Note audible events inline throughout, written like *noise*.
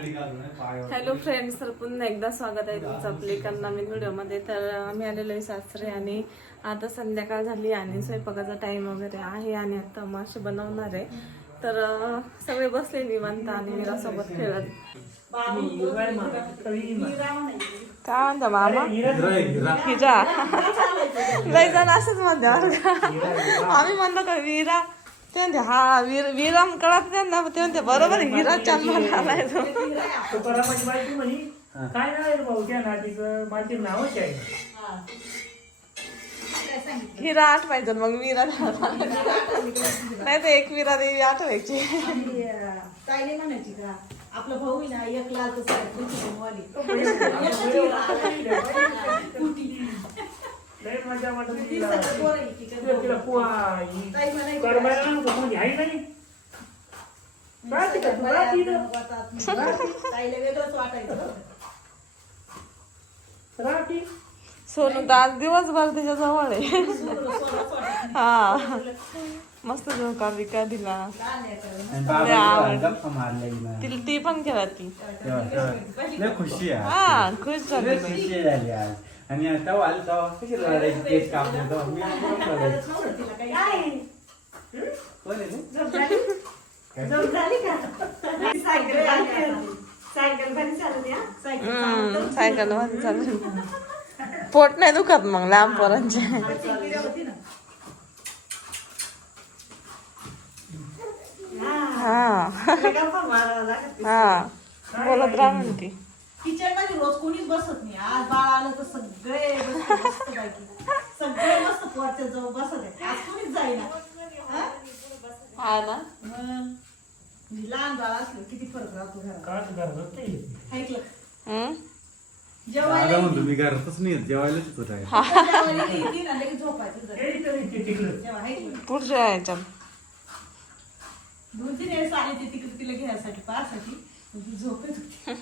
Hello friends तर पुन्हा एकदा स्वागत आहे तुमचं आपले एका नवीन व्हिडिओमध्ये तर आम्ही आलेलो आहे सासरे आणि आता संध्याकाळ झाली आणि स्वयंपाकाचा टाइम वगैरे आहे आणि आता मासे बनवणार आहे तर सगळे बसले निवांत आणि मीरासोबत खेळत काय म्हणता मामा हिरा लय जण असंच म्हणते आम्ही म्हणतो का विरा ते म्हणते हा वीर विराम कळत त्यांना ते म्हणते बरोबर हिरा जन्माला आलाय तो. तुकारामाची बायको म्हणे काय नाव आहे रे भाऊ त्या नातीचं माझे नावच आहे. हिरा आठवायचं मग वीरा नाही तर एक वीरा देवी आठवायची. ताईने म्हणायची का आपला भाऊ आहे ना एक लाल तर बनवाली. लय मजा वाटत ती तिला. सगळं पोरं आहे तिच्या तिला- तिला भाऊ. पोहा ही ताई म्हणायची करमायला नव्हतं कोणी आहे नाही राहते का तू? राहते इथं. ताईला वेगळंच वाटायचं राहते. सोनू तर आज दिवसभर त्याच्याजवळ आहे सोनं- सोनंच वाटायचं. हा मस्त झोका बिका दिला लहान आहे तर. आणि लय आवड. बाबा गप्पा मारल्या ना. तिला ती पण खेळती तेव्हा- तेव्हा लय खुशी आहे हा खुश लय झाली खुशी झाली आज आणि तेव्हा आलं तेव्हा कशी लढायची केस कापले तेव्हा मी पण लढायचो. कोण आहे ते? का? सायकल आता. मध्ये चालू पोट नाही दुखत मग लहान पोरांचे. हा. हा बोलत राहा म्हणती किचनमध्ये रोज कोणीच बसत नाही. आज बाळ आलं तर सगळे बसते. सगळे मस्त पोरच्या जवळ बसत आहे आज कोणीच जाईना. हा? हा ना. मग लहान बाळ असलं किती फरक राहतो घरात. ऐकलं? हम्म जेवायला म्हणतो मी घरातच नाही येत, जेवायलाच येतो काय जेवायला येते ना लगेच झोपायचं जरा. हे इथं इथे तिकडं. जेव्हा ऐकलं पुढच्या यायच्यात दोन तीन वेळेस आले ते तिकडे तिला घ्यायसाठी पाहासाठी. पण ती झोपेत होती.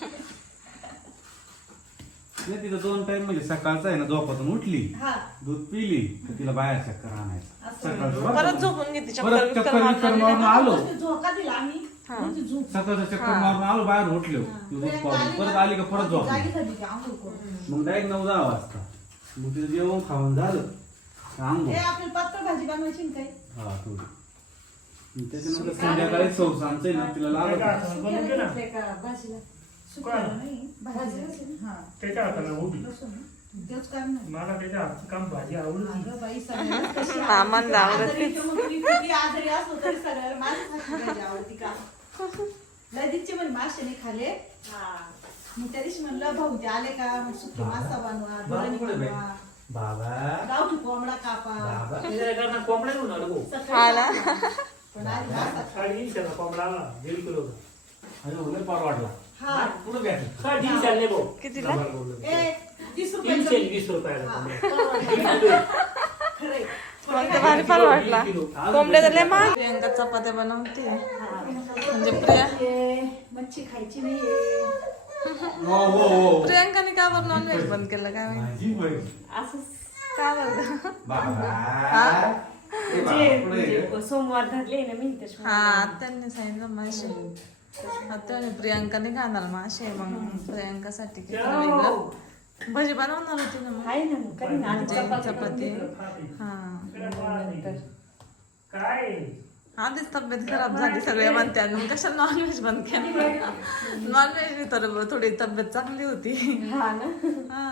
नाही तिथं दोन टाइम म्हणजे सकाळचं आहे ना झोपातून उठली हा. दूध पिली तर तिला बाहेर चक्कर आणायचं. सकाळचं? झोपून घेते चक्कर परत बिक्कर मारणार मारून. आलो. नुसती झोका दिला आम्ही. नुसती झोप. सकाळचं चक्कर मारून आलो बाहेर उठलो. दूध पावली. परत आली का परत झोप जागी झाली ती आंघोळ करून. मग डायरेक्ट नऊ दहा वाजता. मग तिथं जेवण खाऊन झालं. आंघोळ. हे आपली पात्र भाजी बनवायची ना काही हा थोडी आणि त्याच्यानंतर संध्याकाळी सौस आणते ना तिला लागत ना. का भाजीला? सुकवायला नाही भाजी हा. त्याच्या हाताला उभी. मला त्याच्या हातचं काम भाजी आवडली *laughs* मामांना आवडते. मासे नाही खाले. मग त्या दिवशी म्हणलं भाऊ ते आले का? मग सुके मासा बनवा कुठे बाबा. गावठी कोंबडा कापा. बाबा. त्याच्या घरात कोंबड्या घेऊन आलो भाऊ. ना? पण मासा कोंबडा आला दीड किलो. परवाडला. हा. भाऊ. कितीला? तीनशे वीस रुपयाला हा, *laughs* कोंबड्या. भारी वाटला. लय महाग. प्रियंका चपात्या बनवते. म्हणजे प्रिया. मच्छी खायची नाहीये. हो हो हो. प्रियंकाने का बरं नॉनव्हेज बंद केलं? काय माहिती? असं का बरं? ये. सोमवार धरले ना मी हा त्यांनी सांगितलं मासे आता प्रियंकाने खाणार मासे मग प्रियंकासाठी केलं वेगळं. भजी बनवणार होती ना मग? आहे ना मग कधी ना म्हणजे चपाती हा. काय? आधीच तब्येत खराब झाली सगळे म्हणतात मग कशा नॉनव्हेज बंद केलं? *laughs* नॉनव्हेज तर थोडी तब्येत चांगली होती. हा ना. हा.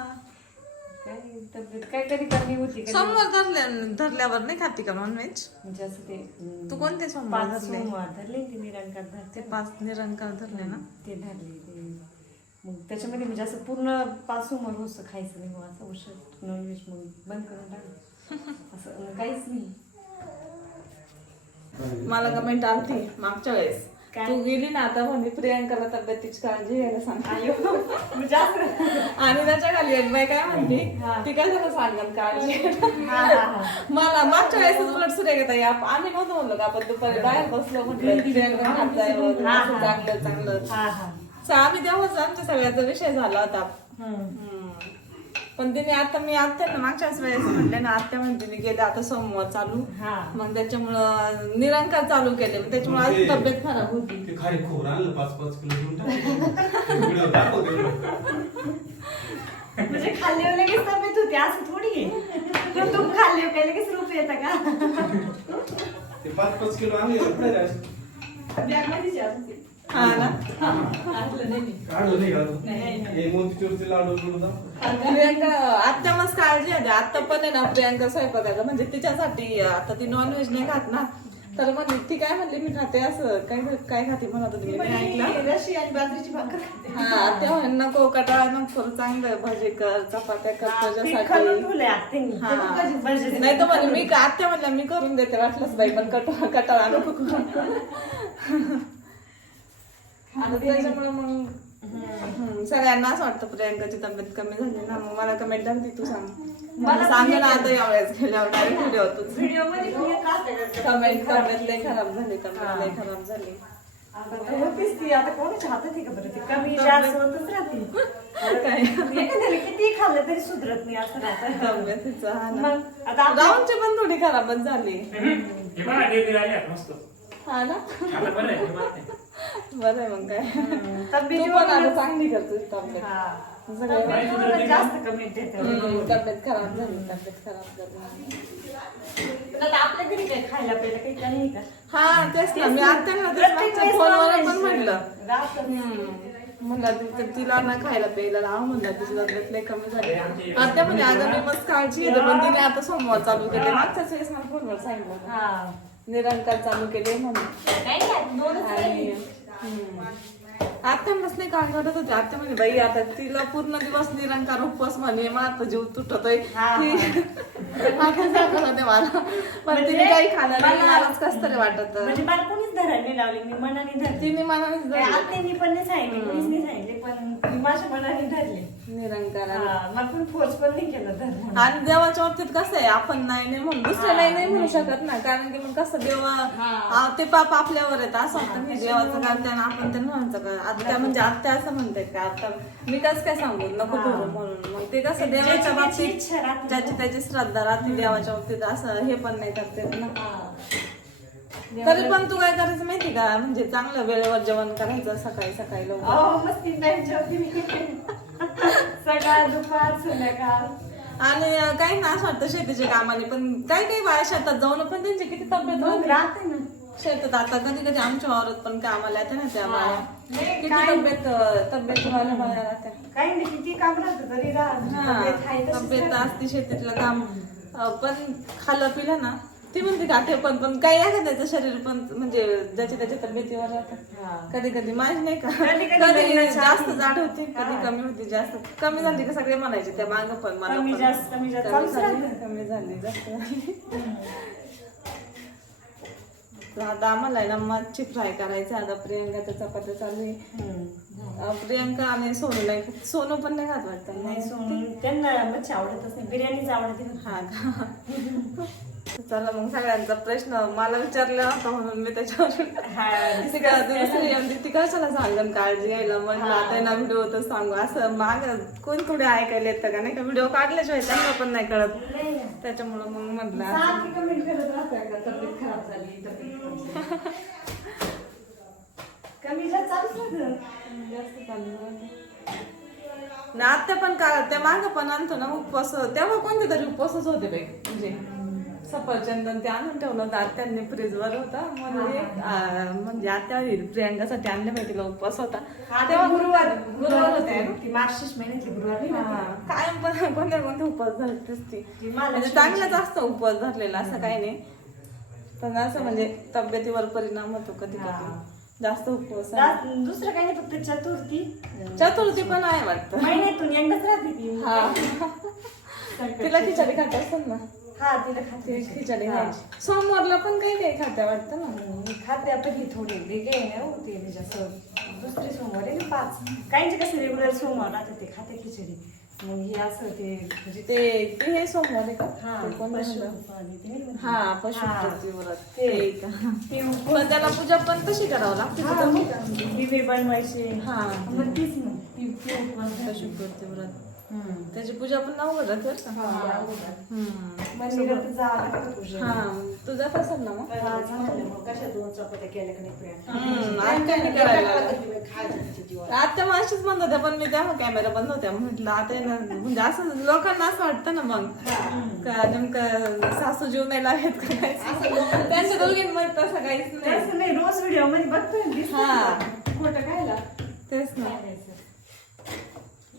काय तब्येत काय कधी कमी होती सोमवार धरल्या धरल्यावर नाही खाती का नॉनव्हेज म्हणजे असं ते तू कोणते सोमवार पाच धरले? सोमवार धरले ते निरंकार धरते. ते पाच निरंकार धरले ना? ते धरले ते मग त्याच्यामध्ये म्हणजे असं पूर्ण पाच सोमवार होतं खायचं नाही मग असं औषध नॉनव्हेज मग बंद करून टाकलं. *laughs* असं मग काहीच नाही. मला कमेंट आलती मागच्या वेळेस? तू गेली ना आता म्हणजे प्रियांकाला तब्येतीची काळजी घ्यायला सांग आणि त्याच्याखाली एक बाई काय म्हणली ती काय झालं सांगाल काळजी? हा हा हा. मला मागच्या वेळेस उलट सुरे घेता या आम्ही नव्हतो म्हणलो का आपण दुपारी बाहेर बसलो म्हटलं प्रियांका. चांगलं चांगलं. आम्ही तेव्हाच आमच्या सगळ्याचा विषय झाला होता. पण तिने आता मी आत्या मागच्याच वेळेस म्हणले ना आत्या म्हणते मी गेले आता सोमवार चालू. हा. मग त्याच्यामुळं निरंकार चालू केले. मग त्याच्यामुळे आज तब्येत खराब होती. ते खारी खोबरं आणलं पाच पाच किलो घेऊन टाकलं. *laughs* व्हिडिओ दाखव तेवढं. म्हणजे खाल्ल्यावर लगेच तब्येत होती असं थोडी आहे. तू खाल्ले काय लगेच रूप येतं का? ते पाच पाच किलो आणले. हा ना हे. प्रियांका आत्या मस्त काळजी आहे. आता पण आहे ना प्रियांका स्वयंपाकाचा. म्हणजे तिच्यासाठी आता ती नॉनव्हेज नाही खात ना. तर मग ती काय म्हणली मी खाते असं. काय काय खाते म्हणत होती मी ऐकलं. ही रशी आणि बाजरीची भाकर खाते. हा आत्या म्हणे नको कटाळा नको चांगलं भजी कर चपात्या कर तुझ्यासाठी. हा. नाही तर म्हणे मी आत्या म्हणल्या मी करून देते. वाटलंच बाई पण कटाळा कटाळा नको त्याच्यामुळे मग हम्म, सगळ्यांना असं वाटतं प्रियांकाची तब्येत कमी झाली ना मग मला कमेंट आली तू सांग. मला सांग ना आता यावेळेस गेल्यावर डायरेक्ट व्हिडिओ होतोच व्हिडिओमध्ये पण एक असतं का? कमेंट तब्येत लय खराब झाली तब्येत लय खराब झाली. आता तर होतीच ती आता कोणाच्या हातात आहे का बरं ते? कमी जास्त होतच राहते. काय? एखाद्याला किती खाल्लं तरी सुधरत नाही असं राहतं तब्येतीचं हा ना. मग आता पण थोडी खराबच झाली. हे बघा डेली राहिले आता मस्त. हा ना. आता बरं आहे हे बरं आहे. बरं आहे मग काय. तू पण आता चांगली करतोस तब्येत. हा. सगळे तब्येतीवर जास्त कमेंट येते हम्म, तब्येत खराब झाली तब्येत खराब झाली. पण आता आपल्या घरी काय खायला प्यायला काही कमी आहे का? हा तेच ना. मी आता प्रत्येक वेळेस फोनवर पण non-veg म्हटलं राहतं. हम्म. म्हणलं ती- ती- तिला ना खायला प्यायला राहा म्हणलं. तिची तब्येत लय कमी झाली. आता म्हणजे अगं मी मस्त काळजी घेते पण तिने आता सोमवार चालू केले. मागच्याच वेळेस मला फोनवर सांगितलं हा. निरंकार चालू केले म्हणून. काही नाही, दोनच आणि राहिले. हम्म. आत्यांनाच नाही काळ करत होते आत्या म्हणे बाई आता तिला पूर्ण दिवस निरंकार उपवास म्हणे मग आता जीव तुटतोय. ती- *laughs* आता सांगत होते मला. पण तिने काही खाल्लं नाही मला- मलाच कस तरी वाटत. म्हणजे मला कोणीच धरायला नाही लावले मी मनाने धरले. तिने मला काय आत्यांनी पण नाही सांगितले कोणीच नाही सांगितले पण मी माझ्या मनाने धरले. निरंकार हा, मला पण फोर्स पण नाही केलं. आणि देवाच्या बाबतीत कसं आहे आपण नाही नाही म्हणून दुसऱ्याला नाही म्हणू शकत ना कारण की मग कसं देवा आ, ते पाप आपल्यावर येत असं की देवाचं करते आणि आपण त्यांना म्हणायचं का आत्या म्हणजे आत्या असं म्हणते का? आता मी कसं काय सांगू? नको करू म्हणून मग ते कसं देवाच्या बाबतीत. ज्याची त्याची श्रद्धा राहते देवाच्या बाबतीत असं हे पण नाही करते ना. तरी पण तू काय करायचं माहिती का? म्हणजे चांगलं वेळेवर जेवण करायचं सकाळी सकाळी *laughs* दुपार संध्याकाळ. आणि काही ना असं वाटतं शेतीच्या कामाने पण काही काही बाया शेतात जाऊन पण त्यांची किती तब्येत. राहते ना. शेतात आता कधी कधी आमच्या वावरात पण कामाला येते ना त्या बाया. नाही, किती काय- तब्येत तब्येत बाया राहत्या काही नाही किती काम राहतं तरी तब्येत आहे हा, तशीच तब्येत राहते. असते शेतीतलं काम. अं, पण खाल्लं पिलं ना ती म्हणते का ते पण पण काही एखाद्याचं शरीर पण म्हणजे ज्याच्या त्याच्या तब्येतीवर. राहतं? कधी कधी माझी नाही का? कधी कधी कधी मेहनत जास्त. जाड होती कधी कमी होती जास्त. कमी झाली का सगळे म्हणायचे त्या माग पण मला कमी पण. जास्त, कमी जास्त. कमी चालूच झाली राहतं. कमी झाली जास्त झाली. तर आता आम्हाला आहे ना मच्छी फ्राय करायचं आता प्रियंका चपात्या चालू आहे. प्रियंका आणि सोनू नाही. सोनू पण नाही खात वाटतं. नाही सोडून त्यांना मच्छी आवडतच नाही बिर्याणीच आवडते. हा का? चला मग सगळ्यांचा प्रश्न मला विचारला होता म्हणून मी त्याच्यावर हा, ती कशाला सांगन काळजी घ्यायला? म्हटलं आता ना व्हिडिओ तर सांगू. असं माग कोण थोडे ऐकायला येतं का? नाही का? व्हिडिओ काढल्याशिवाय त्यांना पण नाही कळत. त्याच्यामुळं मग म्हटलं. सारखी कमेंट करत राहतात का तब्येत खराब झाली तब्येत खराब झाली. कमी जास्त चालूच राहतं जास्त चालू राहतं. ना आत्या पण का त्या माग पण आणतो ना उपवास तेव्हा कोणते तरी उपवासच होते बाई म्हणजे सफरचंद आणि ते आणून ठेवलं होतं आत्यांनी फ्रीजवर होता. म्हणजे म्हणजे आत्या प्रियांकासाठी आणले तिला उपवास होता. तेव्हा गुरुवार गुरुवार होते. ती मार्गशीर्ष महिन्यातली गुरुवार कायम पण कोणत्या कोणत्या उपवास धरतेच ती. म्हणजे चांगलाच असतं उपवास धरलेला असं काही नाही. पण असं म्हणजे तब्येतीवर परिणाम होतो कधी. कधी. जास्त उपवास दुसरं काही नाही फक्त चतुर्थी. चतुर्थी पण आहे वाटतं. महिन्यातून एकदाच राहते ती. हा. *laughs* तिला खिचडी खात असतात ना? हा तिला ती खाते खिचडी हा. खायची सोमवारला पण काही काही खात्या वाटतं ना मी खाते आपण ही थोडी वेगळे आहे ना ते म्हणजे असं दुसरे सोमवार आहे ना पाच काहींचे कसं रेग्युलर सोमवार राहते ते खाते खिचडी मग हे असं ते म्हणजे ते ते हे सोमवार आहे का हा ते कोण पशु म्हणलं? आणि ते नाही म्हणत. हा हा. व्रत ते. ते ते पण त्याला पूजा पण तशी करावं लागते हा? मग दिवे बनवायचे हा. मग तीच मग ती ती उपवास झाली. पशुपती व्रत. त्याची पूजा पण अवघड आहे बरं का. हा, अवघड. हम्म. मंदिरात जावं लागतं पूजेला. हा तू जात असेल ना मग. कशा दोन चपात्या केल्या नाही नाही. आता मग अशीच म्हणत होत्या पण मी तेव्हा कॅमेरा बंद होत्या. म्हटलं आता म्हणजे असं लोकांना असं वाटतं ना मग. का नेमकं सासू जीव नाही लागत का काय? त्यांच्या दोघींमध्ये तसं काहीच नाही. नाही रोज व्हिडिओमध्ये बघतोय हा. खोटं कायला तेच ना.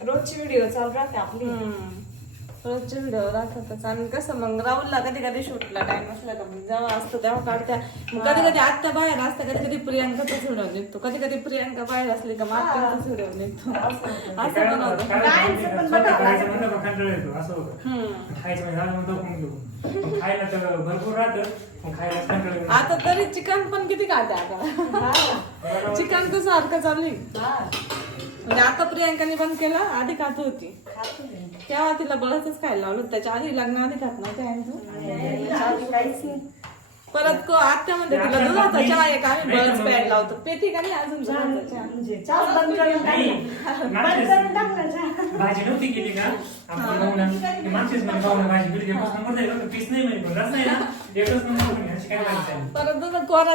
रोजची व्हिडिओ चालू राहते आपली. हम्म. रोजचे व्हिडिओ राहतातच. आणि कसं मग राहुलला कधी कधी शूटला टाइम असला का मग जेव्हा असतो तेव्हा काढत्या. मग कधी कधी आत्या बाहेर असते कधी कधी प्रियांकाचाच व्हिडिओ निघतो. कधी कधी प्रियांका बाहेर असली का मग आत्याचाच व्हिडिओ निघतो असं पण होतं. म्हणजे. आता तरी चिकन पण किती खाते आता? चिकन तर सारखं चालू आहे. हा. म्हणजे आता प्रियांकाने बंद केला आधी खात होती. तेव्हा तिला बळच खायला लावलं. त्याच्या आधी लग्न आधी खात नव्हते परत को आत्या म्हणते तिला दुधाचा चहा एक आम्ही बळच प्यायला लावतो. पेटी का नाही अजून चहा बंद करून भाजी नव्हती केली का? आपण पाहुणा- ते मागचीच म्हणे भाजी केली एकच नंबर पीस नाही म्हणे रस नाही ना? एकच नंबर परत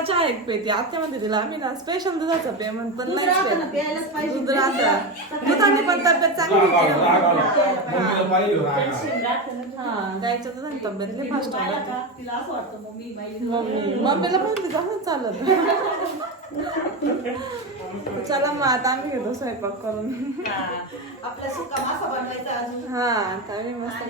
चहा एक पेटी आत्या म्हणते तिला आम्ही ना स्पेशल दुधाचा पेमेंट पण दूध नाही. दूध राहतं. दुधाने पण तब्येत चांगली. हा गायच्या दुधाने तब्येत लई फास्ट मम्मीला पण तिचं असंच चालत. *laughs* चला मग आता आम्ही घेतो स्वयंपाक करून. हा. आपला सुका मासा बनवायचा अजून. हा आता आम्ही मस्त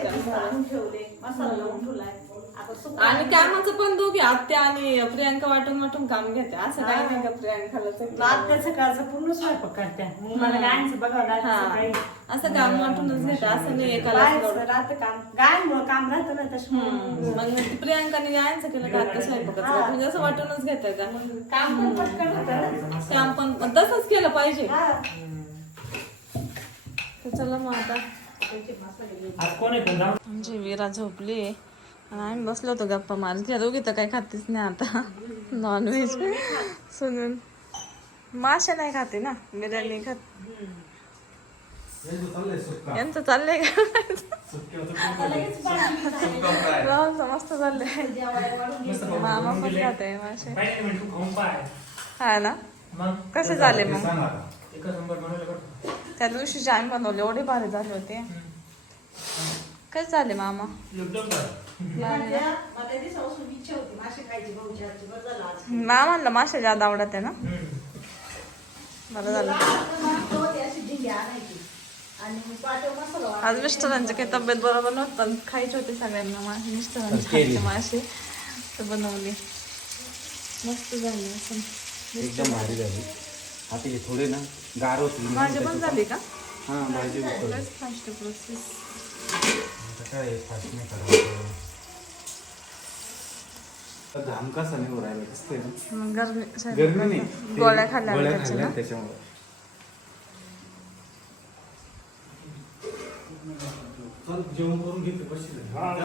करणार. आणून ठेवले मसाला लावून ठेवलाय. आणि कामाचं पण दोघी आत्या आणि प्रियांका वाटून वाटून काम घेते असं काही नाही का प्रियांकाला रात्र सकाळचं पूर्ण स्वयंपाक करत्या. मला गायांचं बघावं लागतं सकाळी. असं काम वाटूनच घेते असं नाही एकाला राहतं काम. गायांमुळं काम राहतं ना त्याच्यामुळे मग प्रियांकाने गायांचं केलं का आता स्वयंपाकाचं? केलं? म्हणजे असं वाटूनच घेते का? काम पण पटकन होतं. काम पण तसंच केलं पाहिजे. चला मग आता. आमची विरा झोपली आम्ही बसलो होतो गप्पा मारत. त्या दोघी तर काही खातेच नाही आता. नॉनव्हेज सुनून. मासे नाही खाते ना. बिर्याणी खात. यांचं चाललंय सुक्का. का मस्त चाललंय. मामा पण खात खाते मासे हा ना कसे झाले मग? त्या दिवशी आम्ही बनवले एवढे भारी झाले होते. कसे झाले मामा? बरं. मला त्या दिवसापासून इच्छा होती मासे खायची भाऊच्या हातची बरं झालं आज मामांना मासे जादा आवडत आहे ना. बरं झालं. आज मिस्टरांची काही तब्येत बरोबर नव्हती पण खायची होती सगळ्यांना मा- मिस्टरांची. खायचे मासे तर बनवली मस्त झाली असं एकदम भारी झाली आता हे थोडे ना गार होती भाजी पण झाली का हा. बस फास्ट प्रोसेस आता काय आहे, फास्ट नाही करायचं आता घाम कसा नाही उरायला दिसतंय ना? गरमी गरमी नाही. ते गोळ्या खाल्ल्या गोळ्या त्याच्या खाल्ल्या ना? त्याच्यामुळे. जेवण करून घेते कशी